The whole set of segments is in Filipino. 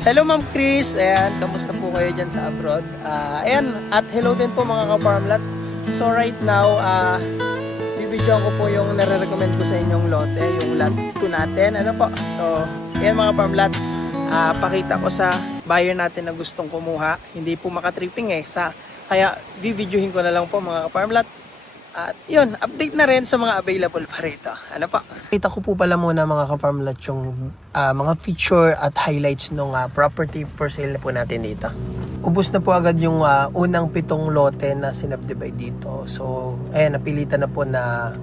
Hello Ma'am Chris, ayan, kamusta po kayo dyan sa abroad? Ayan, at hello din po mga ka-farmlat. So right now, bibidyoan ko po yung nare-recommend ko sa inyong lote, yung lot 2 natin, ano po. So, ayan mga farmlat, pakita ko sa buyer natin na gustong kumuha. Hindi po makatripping kaya bibidyohin ko na lang po mga ka-farmlat. At yun, update na rin sa mga available pa rito. Ano pa? Kita ko po pala muna mga ka-farmlat yung mga feature at highlights ng property for sale na po natin dito. Ubus na po agad yung unang 7 lote na sinubdivide dito. So, ayan, napilitan na po na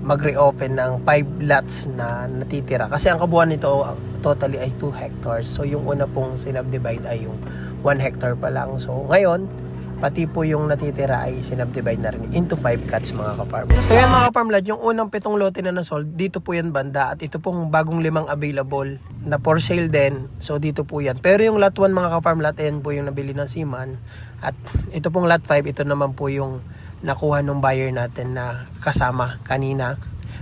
mag-reopen ng 5 lots na natitira. Kasi ang kabuuan nito totally ay 2 hectares. So, yung una pong sinubdivide ay yung 1 hectare pa lang. So, ngayon, pati po yung natitira ay sinubdivide na rin into 5 cuts mga ka-farmers. So yan mga ka-farmlad, yung unang 7 lote na nasold, dito po yan banda. At ito pong bagong 5 available na for sale din. So dito po yan. Pero yung lot 1 mga ka-farmlad, ayan po yung nabili ng Seaman. At ito pong lot 5, ito naman po yung nakuha ng buyer natin na kasama kanina.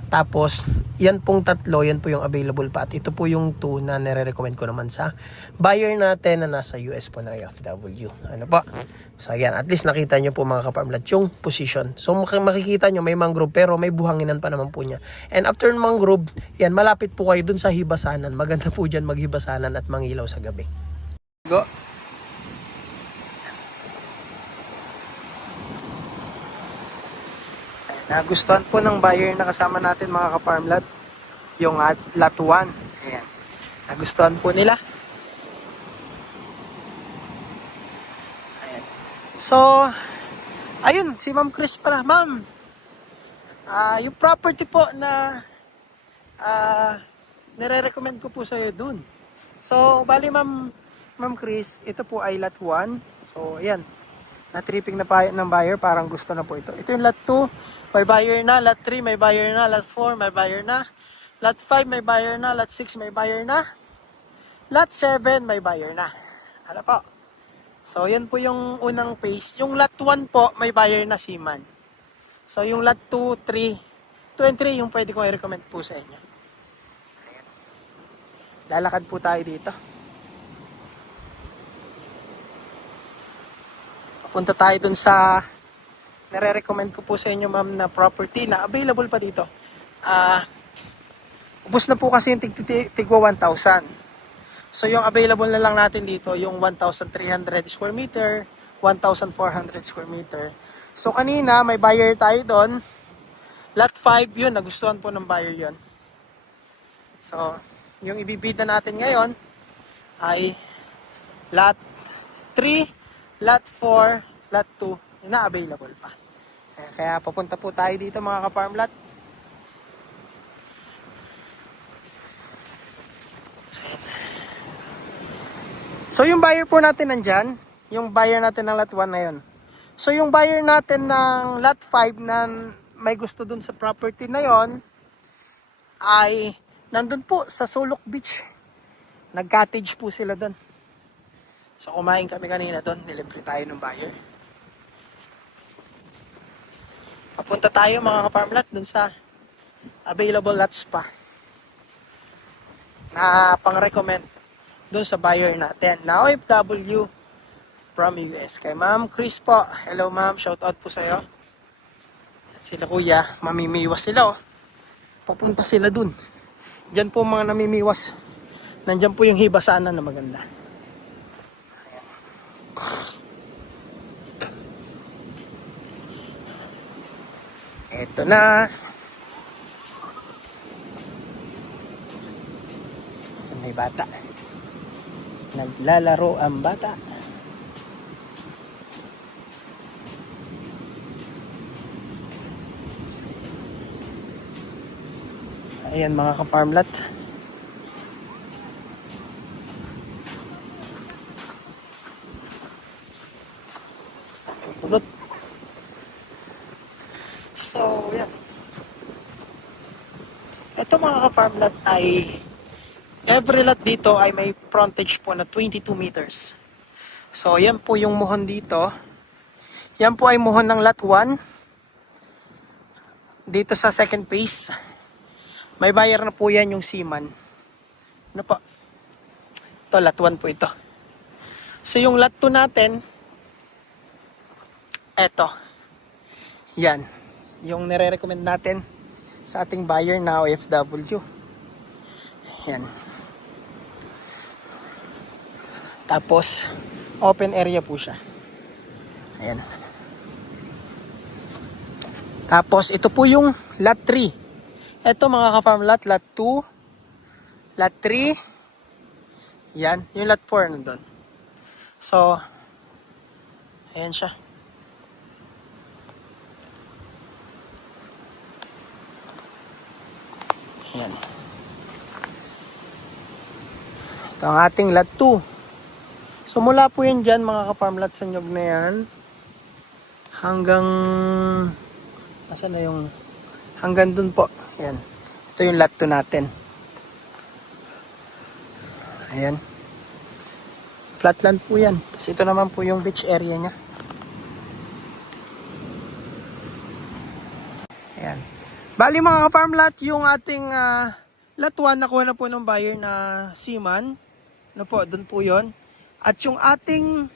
Tapos, yan pong 3, yan po yung available pa. At ito po yung 2 na nire-recommend ko naman sa buyer natin na nasa US po na FW. Ano po? So, yan. At least nakita nyo po mga ka-farmlat yung position. So, makikita nyo may mangrove pero may buhanginan pa naman po niya. And after mangrove, yan, malapit po kayo dun sa hibasanan. Maganda po dyan maghibasanan at mangilaw sa gabi. Go! Nagustuhan po ng buyer na kasama natin mga ka-farmlat yung lot 1. Ayan. Nagustuhan po nila. Ayan. So, ayun, si Ma'am Chris pala. Ma'am, yung property po na nire-recommend ko po sa'yo dun. So, bali Ma'am Chris, ito po ay lot 1. So, ayan. Na-tripping na pa ng buyer, parang gusto na po ito. Ito yung lot 2. May buyer na, lot 3 may buyer na, lot 4 may buyer na, lot 5 may buyer na, lot 6 may buyer na, lot 7 may buyer na. Ano po? So, yun po yung unang phase. Yung lot 1 po, may buyer na Seaman. So, yung lot 2, 3, 2 and 3 yung pwede ko i-recommend po sa inyo. Ayan. Lalakad po tayo dito. Papunta tayo dun sa nare-recommend ko po sa inyo ma'am na property na available pa dito. Ubus na po kasi yung tigwa 1,000. So yung available na lang natin dito yung 1,300 square meter, 1,400 square meter. So kanina may buyer tayo doon. Lot 5 yun, nagustuhan po ng buyer yun. So yung ibibida natin ngayon ay lot 3, lot 4, lot 2 na available pa. Kaya papunta po tayo dito mga ka-farmlat. So yung buyer po natin nandyan, yung buyer natin ng lot 1 na yun. So yung buyer natin ng lot 5 na may gusto dun sa property na yon ay nandun po sa Sulok Beach. Nag-cottage po sila dun. So kumain kami kanina dun, nilibre tayo ng buyer. Papunta tayo mga ka-farmlat dun sa available lots pa na pang-recommend dun sa buyer natin na OFW from US. Kay Ma'am Chris po. Hello ma'am, shout out po sa'yo. At sila kuya, mamimiwas sila oh. Papunta sila dun. Diyan po mga namimiwas. Nandyan po yung hibasanan na maganda. Ayan. Ito na. May bata. Naglalaro ang bata. Ayan mga ka-farmlat. Pagod. So, yan. Ito mga ka-farmlat ay every lot dito ay may frontage po na 22 meters. So, yan po yung muhon dito. Yan po ay muhon ng lot 1. Dito sa second phase, may buyer na po yan yung Seaman. Ano po? Ito, lot 1 po ito. So, yung lot 2 natin, eto. Yan. Yung nire-recommend natin sa ating buyer na OFW. Yan. Tapos, open area po siya. Ayan. Tapos, ito po yung lot 3. Ito mga ka-farm lot 2, lot 3, yan, yung lot 4 nandun. So, ayan siya. Ayan. Ito ang ating lot 2. So, mula po yan dyan, mga ka-farm lot sa nyog na yan, hanggang, asan na yung, hanggang dun po. Ayan. Ito yung lot 2 natin. Ayan. Flatland po yan. Tapos ito naman po yung beach area niya. Ayan. Bali mga ka-farm lot, yung ating lot 1 nakuha na po ng buyer na Seaman. Ano po, dun po yon. At yung ating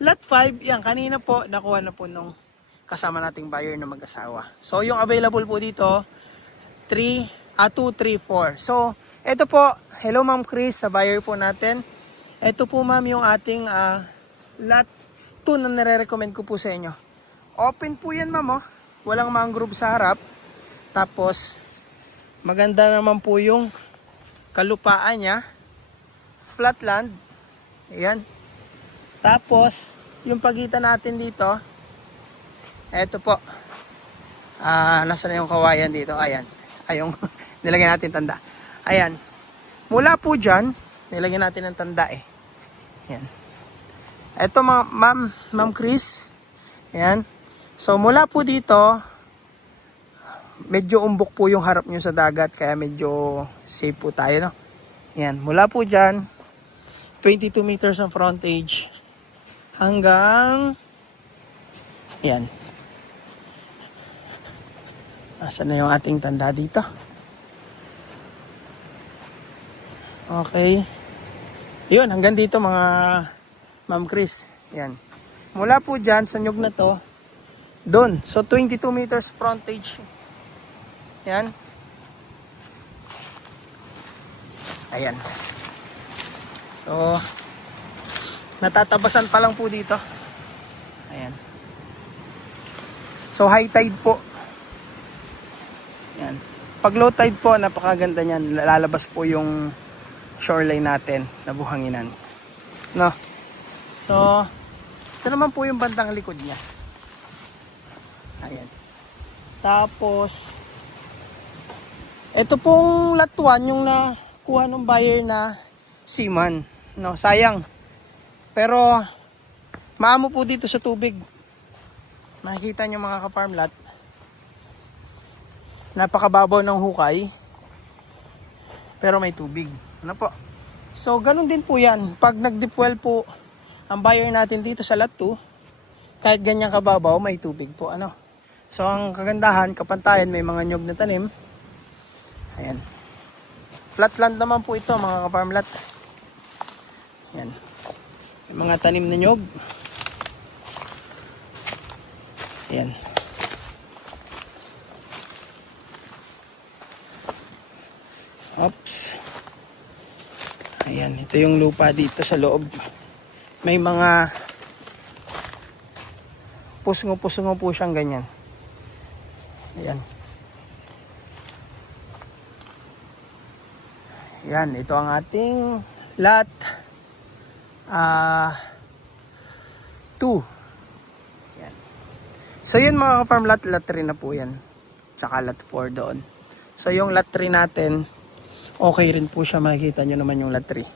lot 5, yan, kanina po, nakuha na po nung kasama nating buyer na mag-asawa. So, yung available po dito, 2, 3, 4. So, ito po, hello Ma'am Chris, sa buyer po natin. Ito po ma'am yung ating lot 2 na nire-recommend ko po sa inyo. Open po yan ma'am, oh. Walang mangrove sa harap. Tapos, maganda naman po yung kalupaan niya. Flatland. Ayan. Tapos, yung pagitan natin dito, eto po. Nasa na yung kawayan dito? Ayan. Ayong nilagyan natin tanda. Ayan. Mula po dyan, nilagyan natin ng tanda eh. Ayan. Eto Ma'am Chris. Ayan. So, mula po dito, medyo umbok po yung harap nyo sa dagat, kaya medyo safe po tayo, no? Ayan. Mula po dyan, 22 meters ang frontage hanggang yan. Asan na yung ating tanda dito? Okay. Yun, hanggang dito mga Ma'am Chris. Yan. Mula po dyan sa nyug na to, doon. So 22 meters frontage. Yan. Ayan. So, natatabasan pa lang po dito. Ayan. So, high tide po. Ayan. Pag low tide po, napakaganda niyan. Lalabas po yung shoreline natin na buhanginan. No? So, ito naman po yung bandang likod niya. Ayan. Tapos, ito pong lot 1, yung nakuha ng buyer na Seaman. No, sayang. Pero maamo po dito sa tubig. Makikita nyo mga ka-farm lot. Napakababaw ng hukay. Pero may tubig. Ano po? So, ganun din po yan. Pag nag-deep well po ang buyer natin dito sa lot 2, kahit ganyan kababaw, may tubig po. Ano? So, ang kagandahan, kapantayan, may mga nyog na tanim. Ayan. Flatland naman po ito mga ka-farm lot. Yan. Yung mga tanim na nyog. Yan. Oops. Ayan. Ito yung lupa dito sa loob. May mga pusngo-pusngo po siyang ganyan. Ayan. Yan. Ito ang ating lot 2. Yan. So yun mga ka-farm lot 3 na po yan. Tsaka lot 4 doon. So yung lot 3 natin, okay rin po siya. Makikita nyo naman yung lot 3.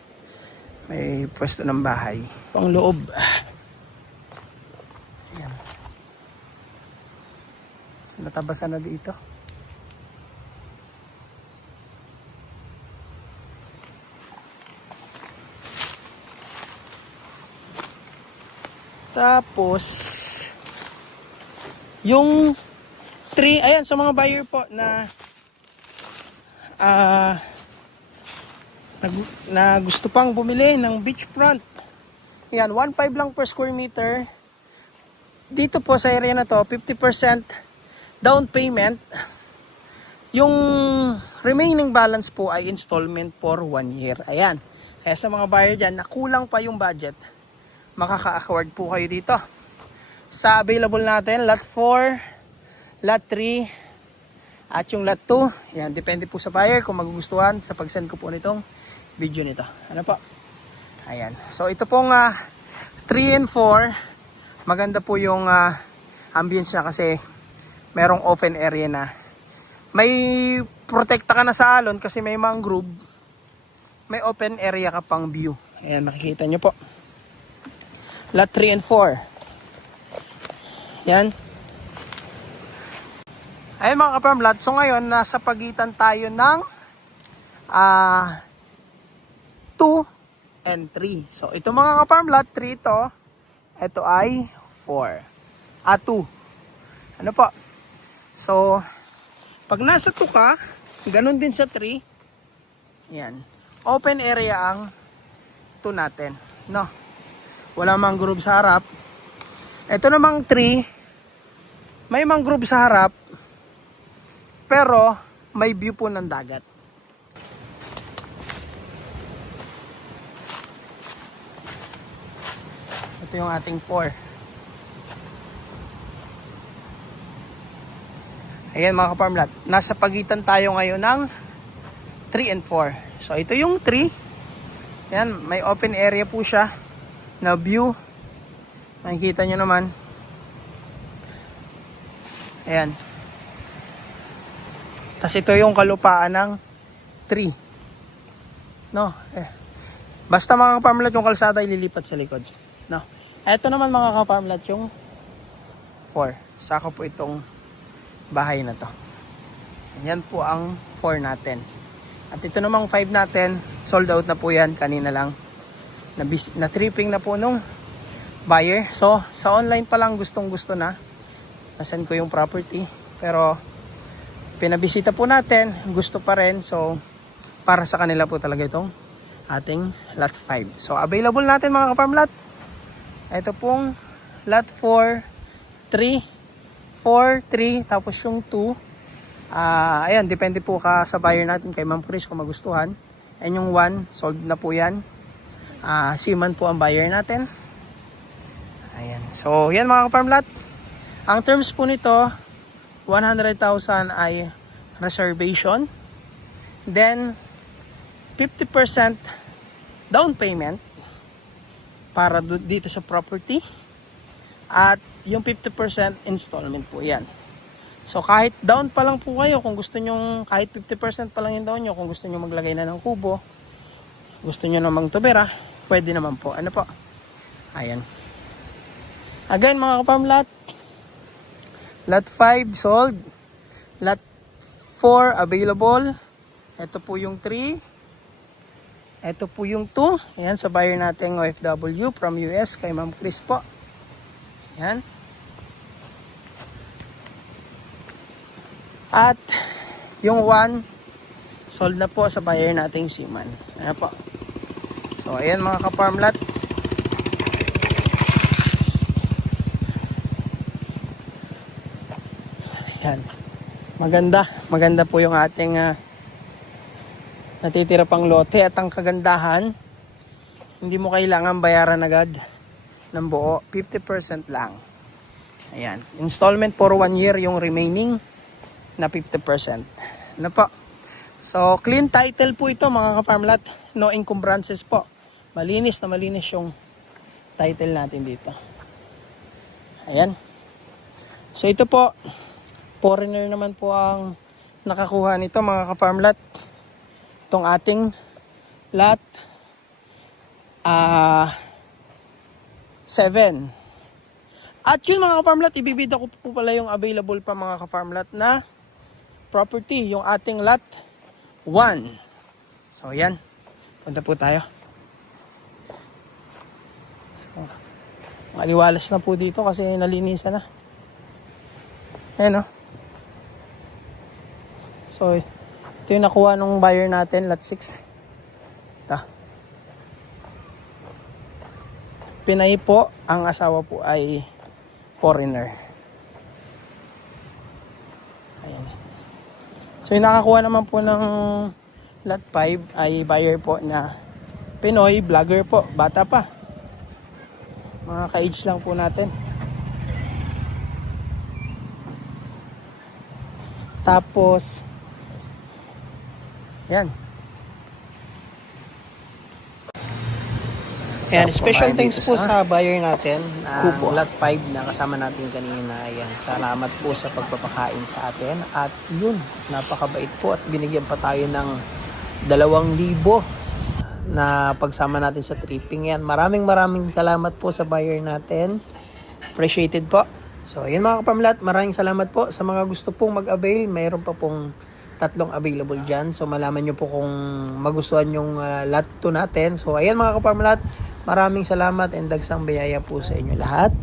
May pwesto ng bahay. Pang loob. Yan. So, natabasan na dito. Tapos, yung 3, ayan, sa mga buyer po na na gusto pang bumili ng beachfront. Yan, 1.5 lang per square meter. Dito po sa area na to, 50% down payment. Yung remaining balance po ay installment for 1 year. Ayan. Kaya sa mga buyer dyan na kulang pa yung budget, makaka-accord po kayo dito. Sa available natin, lot 4, lot 3, at yung lot 2. Yan, depende po sa buyer kung magugustuhan sa pag-send ko po nitong video nito. Ano po? Ayan. So ito pong 3 and 4, maganda po yung ambience niya kasi merong open area na. May protekta ka na sa alon kasi may mangrove. May open area ka pang view. Ayan, makikita nyo po. Lot 3 and 4. Yan. Ayan mga ka-farm lot. So ngayon, nasa pagitan tayo ng 2 and 3. So ito mga ka-farm lot, 3 ito. Ito ay 4. 2. Ano po? So, pag nasa 2 ka, ganun din sa 3. Yan. Open area ang 2 natin. No? Wala mangrove sa harap. Ito namang 3, may mangrove sa harap, pero may view po ng dagat. Ito yung ating 4. Ayan mga ka-farm lot. Nasa pagitan tayo ngayon ng 3 and 4. So ito yung 3. Ayan, may open area po siya na view. Nakikita nyo naman. Ayan. Tapos ito yung kalupaan ng 3. No? Basta mga ka-farm lot, yung kalsada ililipat sa likod. No? Ito naman mga ka-farm lot, yung 4. Saka po itong bahay na to. Yan po ang 4 natin. At ito namang 5 natin, sold out na po yan kanina lang. Na tripping na po nung buyer. So, sa online pa lang gustong gusto na. Nasend ko yung property. Pero, pinabisita po natin, gusto pa rin. So, para sa kanila po talaga itong ating lot 5. So, available natin mga ka-farm lot. Ito pong lot 4, 3, 4, 3, tapos yung 2. Ayan, depende po ka sa buyer natin kay Ma'am Chris kung magustuhan. And yung 1, sold na po yan. Seaman po ang buyer natin. Ayan. So, yan mga ka-farm lot. Ang terms po nito, 100,000 ay reservation. Then, 50% down payment para dito sa property. At yung 50% installment po yan. So kahit down pa lang po kayo, kung gusto nyo, kahit 50% pa lang yung down nyo, kung gusto nyo maglagay na ng kubo, gusto nyo namang tubera, pwede naman po. Ano po? Ayan. Again mga ka-farm lot, lot 5 sold, lot 4 available, ito po yung 3, ito po yung 2, ayan sa buyer nating OFW from US kay Ma'am Chris po. Ayan. At yung 1 sold na po sa buyer nating Seaman. Ayan po. So ayan mga ka-farm lot. Ayan. Maganda po yung ating natitira pang lote. At ang kagandahan, hindi mo kailangan bayaran agad ng buo. 50% lang. Ayan. Installment for 1 year yung remaining na 50%. Ano po? So, clean title po ito mga ka-farm lot. No encumbrances po. Malinis na malinis yung title natin dito. Ayan. So, ito po, foreigner naman po ang nakakuha nito mga ka-farm lot. Itong ating lot 7. At yun mga ka-farm lot, ibibida ko po pala yung available pa mga ka-farm lot na property, yung ating lot 1. So yan, punta po tayo. So, maliwalas na po dito kasi nalinisan na. Ayan o. So ito yung nakuha ng buyer natin, lot 6. Pinay po, ang asawa po ay foreigner. Ayan. So yung nakakuha naman po ng lot 5 ay buyer po na Pinoy, vlogger po, bata pa. Mga ka-age lang po natin. Tapos, yan. And special thanks po sa buyer natin, lot 5 na kasama natin kanina. Ayan, salamat po sa pagpapakain sa atin. At yun, napakabait po at binigyan pa tayo ng 2,000 na pagsama natin sa tripping. Yan, maraming salamat po sa buyer natin. Appreciated po. So, yun mga kapamlat, maraming salamat po sa mga gusto pong mag-avail. Mayroon pa pong 3 available dyan. So, malaman nyo po kung magustuhan yung lot 2 natin. So, ayan mga kapamlat, maraming salamat and dagsang biyaya po sa inyo lahat.